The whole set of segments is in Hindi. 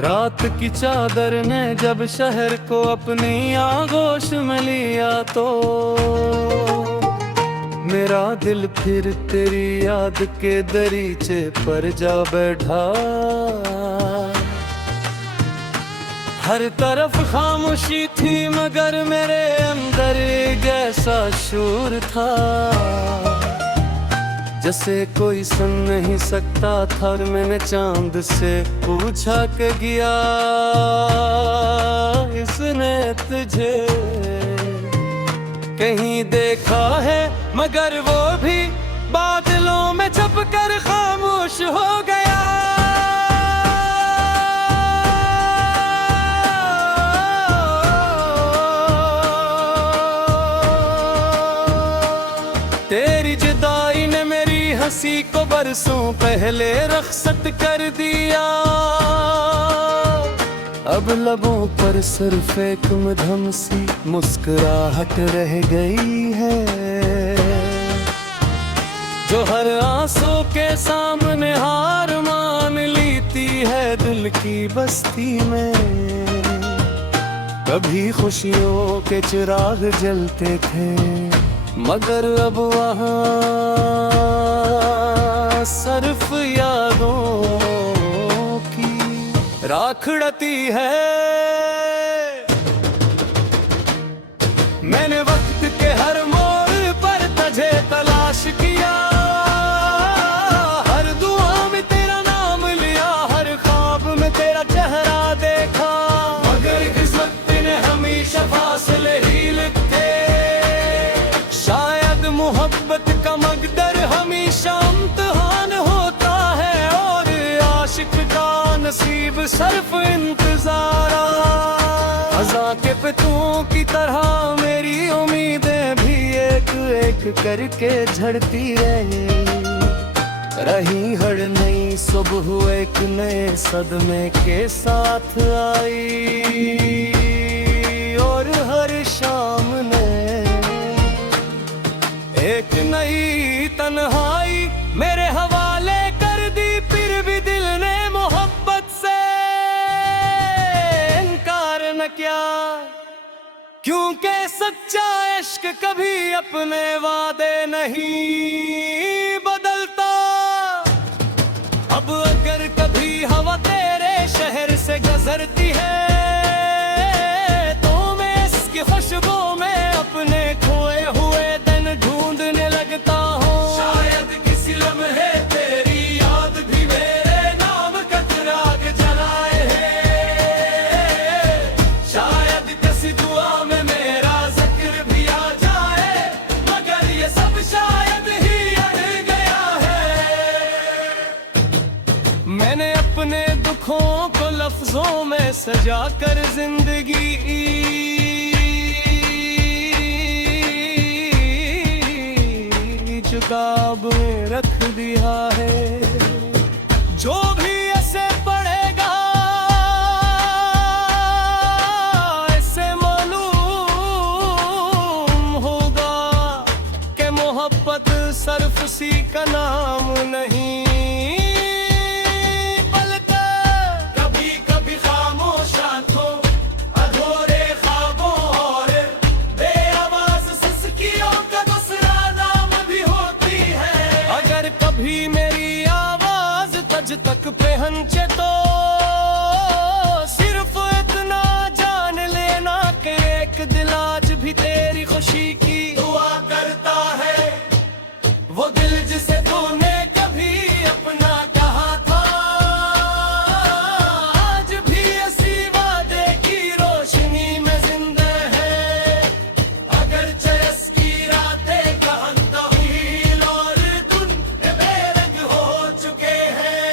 रात की चादर ने जब शहर को अपनी आगोश में लिया तो मेरा दिल फिर तेरी याद के दरीचे पर जा बैठा। हर तरफ खामोशी थी मगर मेरे अंदर एक ऐसा शूर था जैसे कोई सुन नहीं सकता था। और मैंने चांद से पूछा कि गया इसने तुझे कहीं देखा है, मगर वो भी बादलों में छुपकर खामोश हो गया। तेरी जुदाई ने मेरी हंसी को बरसों पहले रखसत कर दिया। अब लबों पर सिर्फ एक मधुम सी मुस्कुराहट रह गई है, जो हर आंसू के सामने हार मान लेती है दिल की बस्ती में। कभी खुशियों के चिराग जलते थे मगर अब वहाँ सिर्फ यादों की राख उड़ती है। मैंने वक्त के हर मोड़ पर तुझे तलाश किया, हर दुआ में तेरा नाम लिया, हर ख्वाब में तेरा चेहरा देखा, मगर किस्मत ने हमेशा फासले ही लिखे। शायद मोहब्बत का मकदर हमेशा इम्तिहान होता है और आशिक का नसीब सिर्फ इंतजार। ख़ज़ां के पत्तों की तरह मेरी उम्मीदें भी एक एक करके झड़ती रही। हर नई सुबह एक नए सदमे के साथ आई और हर शाम ने एक नई तन्हाई मेरे हवाले कर दी। फिर भी दिल ने मोहब्बत से इनकार न किया, क्योंकि सच्चा इश्क कभी अपने वादे नहीं बदलता। अब अगर कभी हवा तेरे शहर से गुजरती है तो मैं इसकी खुशबू में अपने खोए हुए दिन ढूंढने लगता हूँ। शायद किसी लम्हे तेरी याद भी मेरे नाम का चिराग जलाए है, शायद किसी दुआ में मेरा जिक्र भी आ जाए, मगर ये सब शायद ही अड़ गया है। मैंने अपने दुखों को लफ्जों में सजा कर जिंदगी जुगाब में रख दिया है। जो भी ऐसे पड़ेगा ऐसे मालूम होगा कि मोहब्बत सिर्फ सी का नाम नहीं बल्कि कभी कभी खामोश आंखों, अधूरे ख्वाबों और बेआवाज सिसकियों का दूसरा नाम भी होती है। अगर कभी मेरी आवाज तुझ तक पहुंचे तो सिर्फ इतना जान लेना कि एक दिल आज भी तेरी खुशी की दुआ करता है। वो दिल जिसे तूने कभी अपना कहा था, आज भी इसी वादे की रोशनी में जिंदा है। अगर चयस की रातें कहता हुई और धुन बेरंग हो चुके हैं।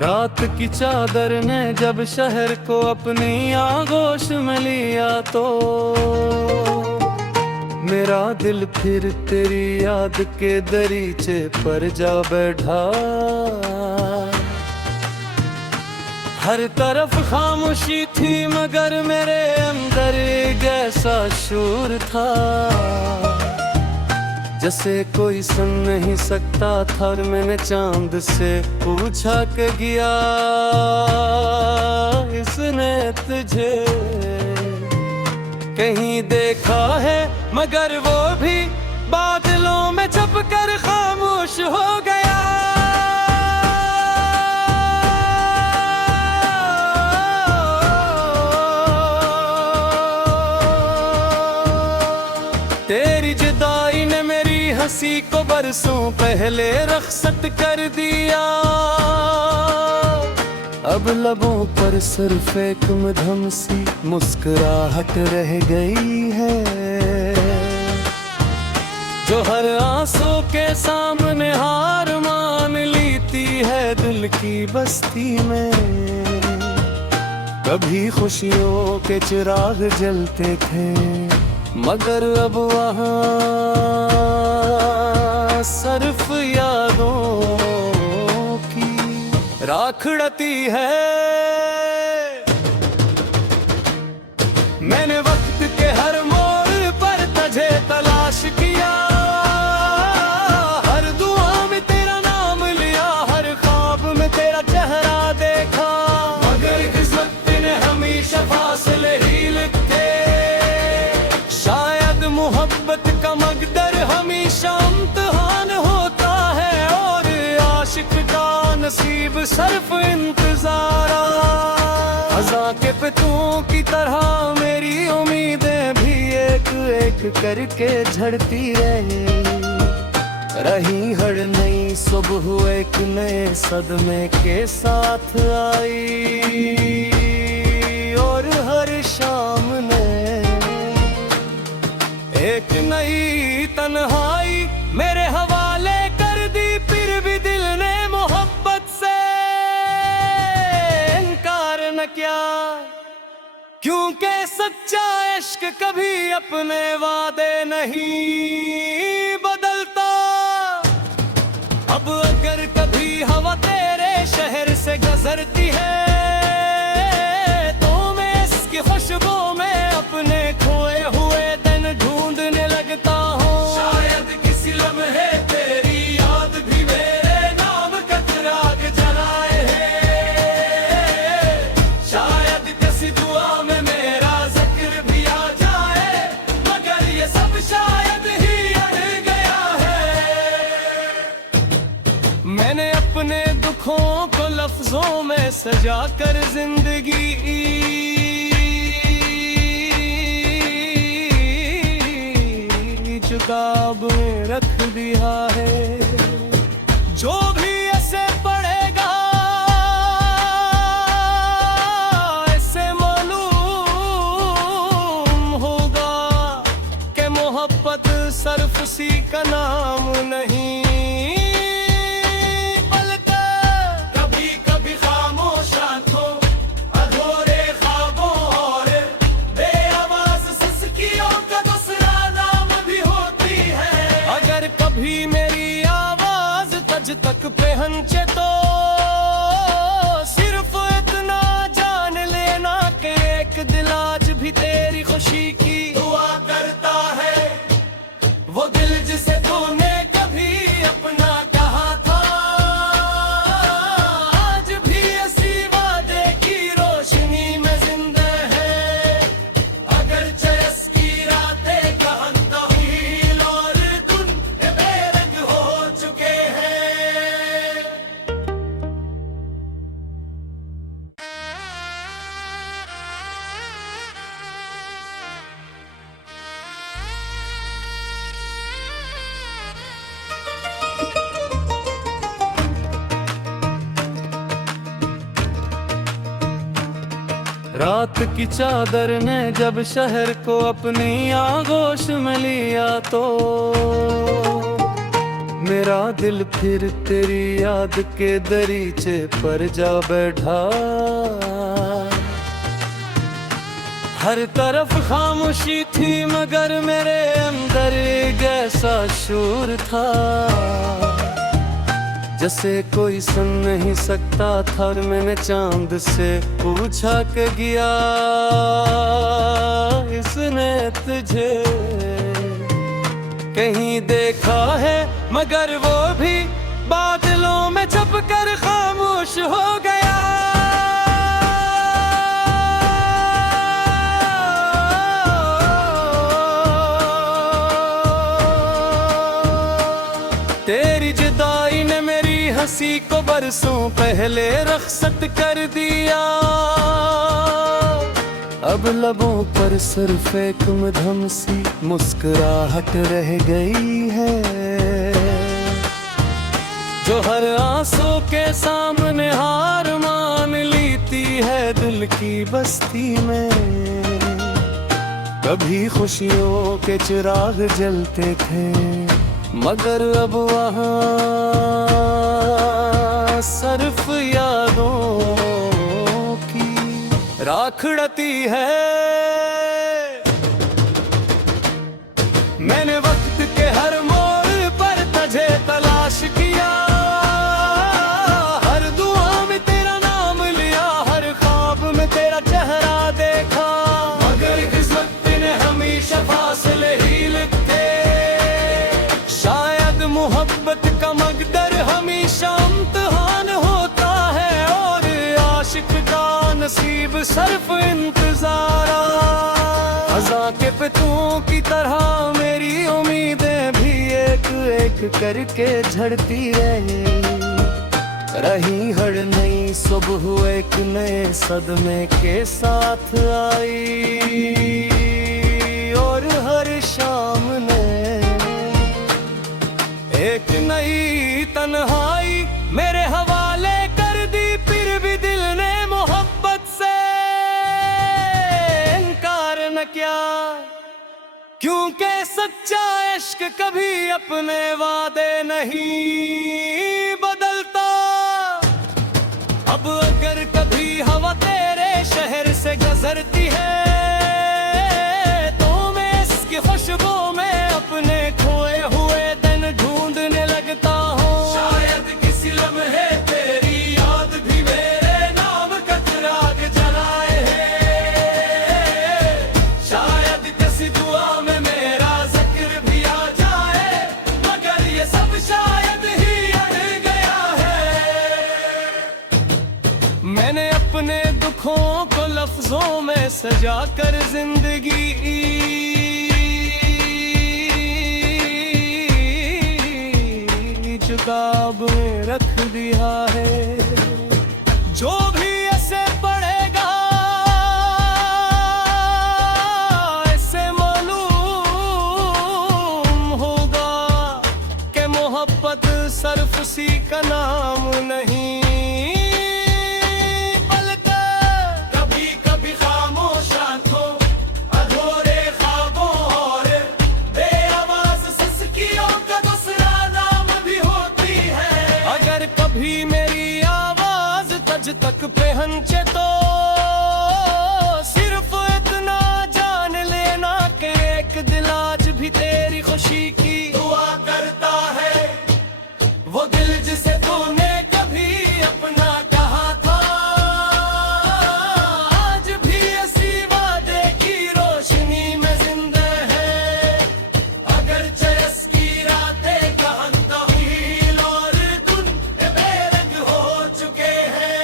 रात की चादर ने जब शहर को अपनी आगोश में लिया तो मेरा दिल फिर तेरी याद के दरीचे पर जा बैठा। हर तरफ खामोशी थी मगर मेरे अंदर एक ऐसा शूर था, जैसे कोई सुन नहीं सकता था। और मैंने चांद से पूछा कि गया इसने तुझे कहीं देखा है, मगर वो भी बादलों में छुपकर खामोश हो गया। तेरी जुदाई ने मेरी हंसी को बरसों पहले रखसत कर दिया। अब लबों पर सिर्फ एक मधुम सी मुस्कुराहट रह गई है, जो हर आंसू के सामने हार मान लेती है दिल की बस्ती में। कभी खुशियों के चिराग जलते थे मगर अब वहाँ सिर्फ यादों की राख उड़ती है। मैंने वक्त के हर मोड़ पर तुझे तलाश किया, हर दुआ में तेरा नाम लिया, हर ख्वाब में तेरा चेहरा देखा, मगर किस्मत ने हमेशा फासले ही लिखे। शायद मोहब्बत का मकदर हमेशा इम्तिहान होता है, और आशिक का नसीब सिर्फ इंतजार। ख़ज़ां के पत्तों की तरह मेरी उम्मीदें भी एक एक करके झड़ती रही। हर नई सुबह एक नए सदमे के साथ आई, और हर शाम ने एक नई तन्हाई मेरे हवाले कर दी। फिर भी दिल ने मोहब्बत से इनकार न किया, क्योंकि सच्चा इश्क कभी अपने वादे नहीं बदलता। अब अगर कभी हवा तेरे शहर से गुजरती है, तो मैं इसकी खुशबू में अपने खोए हुए दिन ढूंढने लगता हूँ। शायद किसी लम्हे तेरी याद भी मेरे नाम का चिराग जलाए है, शायद किसी दुआ में मेरा जिक्र भी आ जाए, मगर ये सब शायद ही अड़ गया है। मैंने अपने दुखों को लफ्जों में सजा कर जिंदगी जुगाब में रख दिया है। जो भी ऐसे पड़ेगा ऐसे मालूम होगा कि मोहब्बत सिर्फ उसी का नाम नहीं, कभी मेरी आवाज तज तक पहुंचे तो सिर्फ इतना जान लेना कि एक दिल आज भी तेरी खुशी की दुआ करता है। वो दिल जिसे तूने कभी अपना कहा था, आज भी इसी वादे की रोशनी में जिंदा है। अगर चयस की रातें कहता हील और गुन बेरंग हो चुके हैं। रात की चादर ने जब शहर को अपनी आगोश में लिया, तो मेरा दिल फिर तेरी याद के दरीचे पर जा बैठा। हर तरफ खामोशी थी थी मगर मेरे अंदर एक ऐसा शूर था, जैसे कोई सुन नहीं सकता था। और मैंने चांद से पूछा कि गया इसने तुझे कहीं देखा है, मगर वो भी बादलों में छुपकर खामोश हो गया। तेरी जुदाई ने मेरी हंसी को बरसों पहले रखसत कर दिया। अब लबों पर सिर्फ एक मधुम सी मुस्कुराहट रह गई है, जो हर आंसू के सामने हार मान लेती है दिल की बस्ती में। कभी खुशियों के चिराग जलते थे, मगर अब वहाँ सिर्फ यादों की राख उड़ती है। मैंने वक्त के हर मोड़ पर तुझे तलाश किया, हर दुआ में तेरा नाम लिया, हर ख्वाब में तेरा चेहरा देखा, मगर किस्मत ने हमेशा फासले ही लिखे। शायद मोहब्बत का मकदर हमेशा इम्तिहान होता है, और आशिक का नसीब सिर्फ इंतजार। ख़ज़ां के पत्तों की तरह मेरी उम्मीदें भी एक एक करके झड़ती रही। हर नई सुबह एक नए सदमे के साथ आई, और हर शाम ने एक नई तन्हाई मेरे हवाले कर दी। फिर भी दिल ने मोहब्बत से इनकार न किया, क्योंकि सच्चा इश्क कभी अपने वादे नहीं बदलता। अब अगर कभी हवा तेरे शहर से गुजरती है, तो मैं इसकी खुशबू में अपने खोए हुए दिन ढूंढने लगता हूँ। शायद किसी लम्हे तेरी याद भी मेरे नाम का चिराग जलाए है, शायद किसी दुआ में मेरा जिक्र भी आ जाए, मगर ये सब शायद ही अड़ गया है। मैंने अपने दुखों को लफ्जों में सजा कर जिंदगी किताब में रख दिया है। जो भी ऐसे पढ़ेगा ऐसे मालूम होगा कि मोहब्बत सिर्फ उसी का नाम नहीं, भी मेरी आवाज तज तक पहुंचे तो सिर्फ इतना जान लेना कि एक दिल आज भी तेरी खुशी की दुआ करता है। वो दिल जिसे तूने कभी अपना कहा था, आज भी इसी वादे की रोशनी में जिंदा है। अगर चरस की रातें कहता हील और धुन बेरंग हो चुके हैं।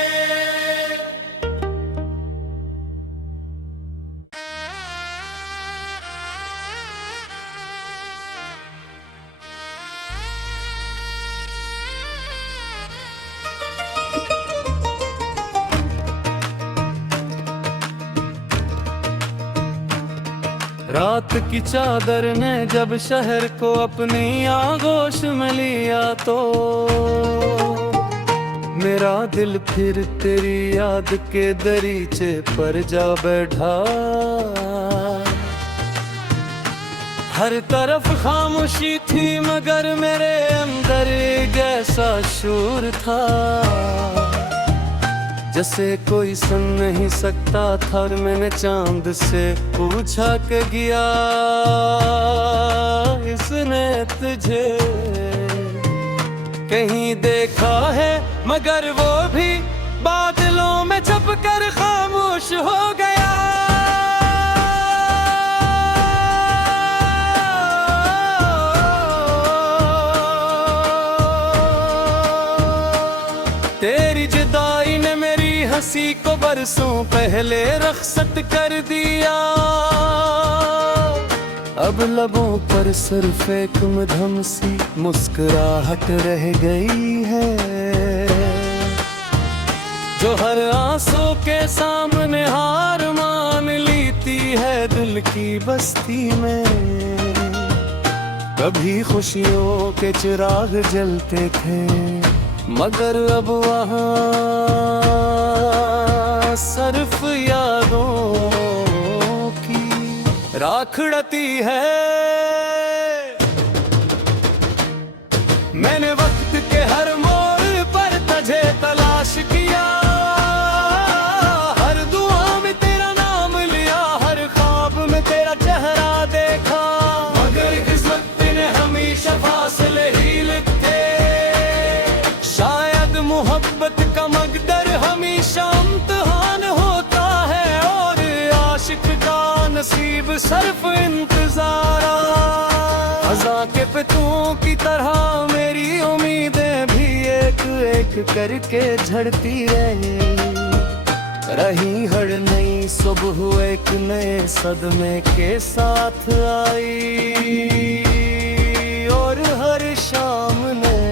रात की चादर ने जब शहर को अपनी आगोश में लिया, तो मेरा दिल फिर तेरी याद के दरीचे पर जा बैठा। हर तरफ खामोशी थी मगर मेरे अंदर एक ऐसा शूर था, जैसे कोई सुन नहीं सकता था। और मैंने चांद से पूछा कि गया इसने तुझे कहीं देखा है, मगर वो भी बादलों में छुप कर खामोश हो गया। तेरी जुदाई ने मेरी हंसी को बरसों पहले रखसत कर दिया। अब लबों पर सिर्फ एक मधुम सी मुस्कुराहट रह गई है, जो हर आंसू के सामने हार मान लेती है दिल की बस्ती में। कभी खुशियों के चिराग जलते थे, मगर अब वहाँ सिर्फ यादों की राख उड़ती है। मैंने वक्त के हर मोड़ पर तुझे तलाश किया, हर दुआ में तेरा नाम लिया, हर ख्वाब में तेरा चेहरा देखा, मगर किस्मत ने हमेशा फासले ही लिखे। शायद मोहब्बत का मकदर हमेशा इम्तिहान होता है, और आशिक का नसीब सिर्फ इंतजार। ख़ज़ां के पत्तों की तरह मेरी उम्मीदें भी एक एक करके झड़ती रही। हर नई सुबह एक नए सदमे के साथ आई, और हर शाम ने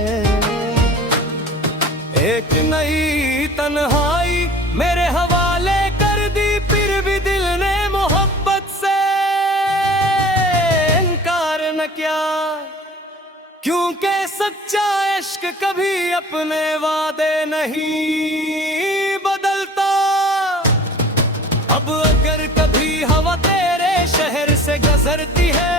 एक नई तन्हाई मेरे हवाले कर दी। फिर भी दिल ने मोहब्बत से इनकार न किया, क्योंकि सच्चा इश्क कभी अपने वादे नहीं बदलता। अब अगर कभी हवा तेरे शहर से गुजरती है,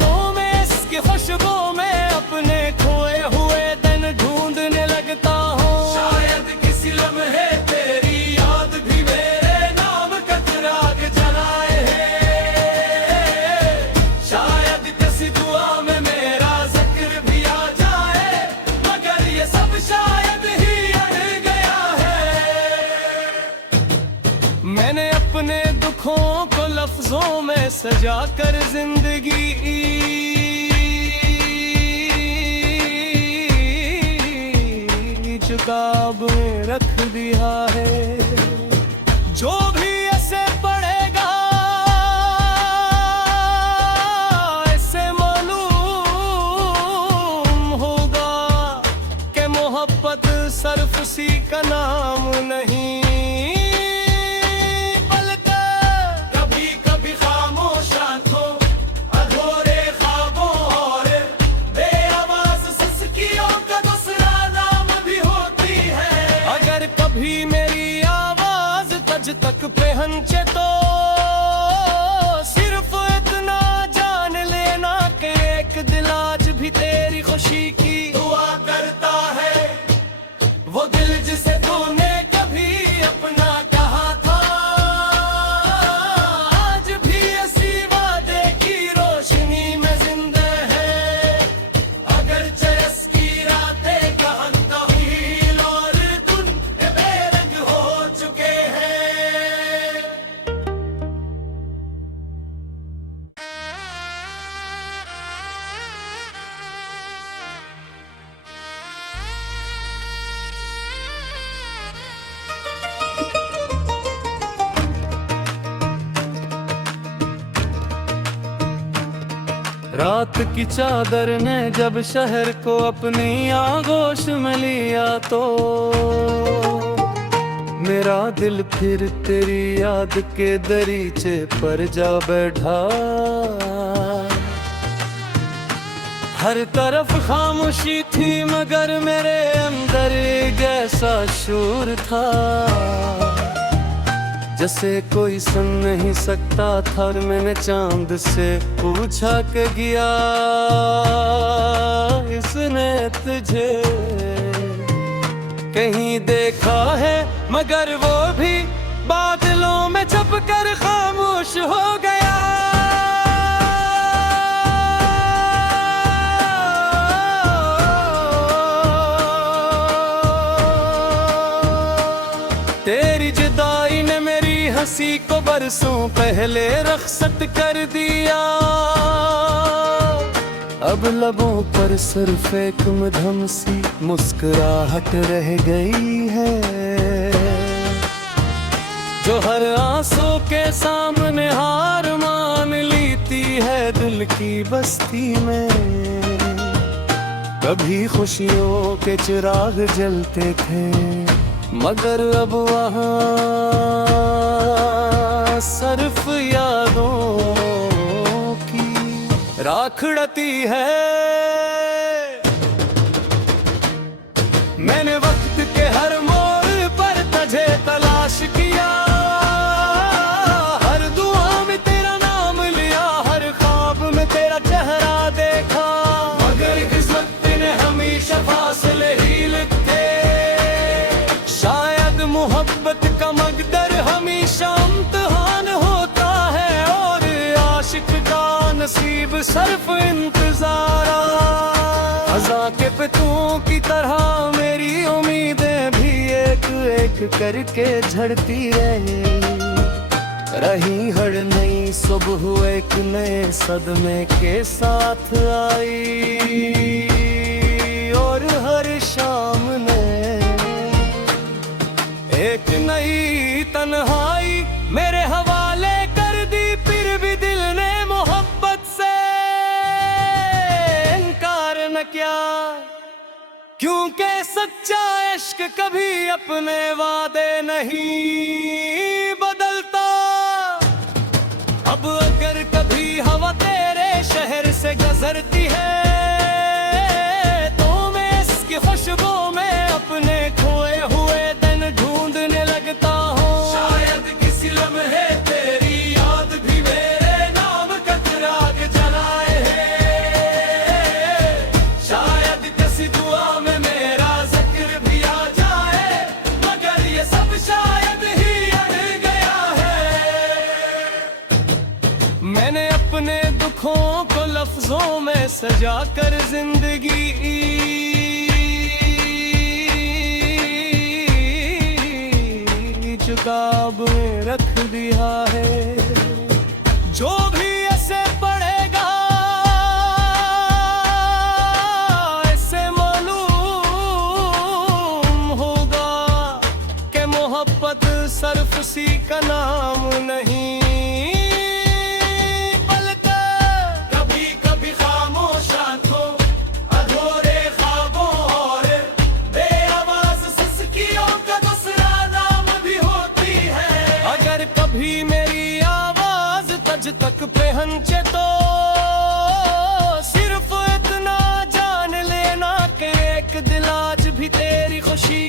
तो मैं इसकी खुशबू में अपने खोए हुए दिन ढूंढने लगता हूँ। शायद किसी लम्हे तेरी याद भी मेरे नाम का चिराग जलाए है, शायद किसी दुआ में मेरा जिक्र भी आ जाए, मगर ये सब शायद ही अड़ गया है। मैंने अपने दुखों को लफ्जों में सजा कर जिंदगी किताब में रख दिया है। जो भी ऐसे पढ़ेगा ऐसे मालूम होगा कि मोहब्बत सिर्फ उसी का नाम नहीं, भी मेरी आवाज तुझ तक पहुंचे तो सिर्फ इतना जान लेना कि एक दिल आज भी तेरी खुशी की दुआ करता है। वो दिल जिसे तूने कभी अपना कहा था, आज भी इसी वादे की रोशनी में जिंदा है। अगर चरस की रातें कहता हुई और धुन बेरंग हो चुके हैं। रात की चादर ने जब शहर को अपनी आगोश में लिया, तो मेरा दिल फिर तेरी याद के दरीचे पर जा बैठा। हर तरफ खामोशी थी, मगर मेरे अंदर एक ऐसा शोर था, जैसे कोई सुन नहीं सकता था। और मैंने चांद से पूछा कि गया इसने तुझे कहीं देखा मगर वो भी बादलों में छुप कर खामोश हो गया। तेरी जुदाई ने मेरी हंसी को बरसों पहले रखसत कर दिया। अब लबों पर सिर्फ एक मधुम सी मुस्कुराहट रह गई है, जो हर आंसू के सामने हार मान लेती है दिल की बस्ती में। कभी खुशियों के चिराग जलते थे, मगर अब वहाँ सिर्फ यादों की राख उड़ती है। मैंने वक्त के हर मोड़ पर तुझे तलाश किया, हर दुआ में तेरा नाम लिया, हर ख्वाब में तेरा चेहरा देखा, मगर किस्मत ने हमेशा फासले ही लिखे। शायद मोहब्बत का मकदर हमेशा इम्तिहान होता है, और आशिक का नसीब सिर्फ इंतजार। ख़ज़ां के पत्तों की तरह मेरी उम्मीदें भी एक एक करके झड़ती रही। हर नई सुबह एक नए सदमे के साथ आई, और हर शाम ने एक नई तन्हाई मेरे हवाले कर दी। फिर भी दिल ने मोहब्बत से इनकार न किया, क्योंकि सच्चा इश्क कभी अपने वादे नहीं बदलता। अब अगर कभी हवा तेरे शहर से गुजरती है, तो मैं इसकी खुशबू में अपने खोए हुए दिन ढूंढने लगता हूँ। शायद किसी लम्हे तेरी याद भी मेरे नाम का चिराग जलाए है, शायद किसी दुआ में मेरा जिक्र भी आ जाए, मगर ये सब शायद ही अड़ गया है। मैंने अपने दुखों को लफ्जों में सजा कर जिंदगी जुगाब में रख दिया है। जो भी ऐसे पढ़ेगा ऐसे मालूम होगा कि मोहब्बत सिर्फ उसी का नाम नहीं, भी मेरी आवाज तज तक पहुंचे तो सिर्फ इतना जान लेना कि एक दिल आज भी तेरी खुशी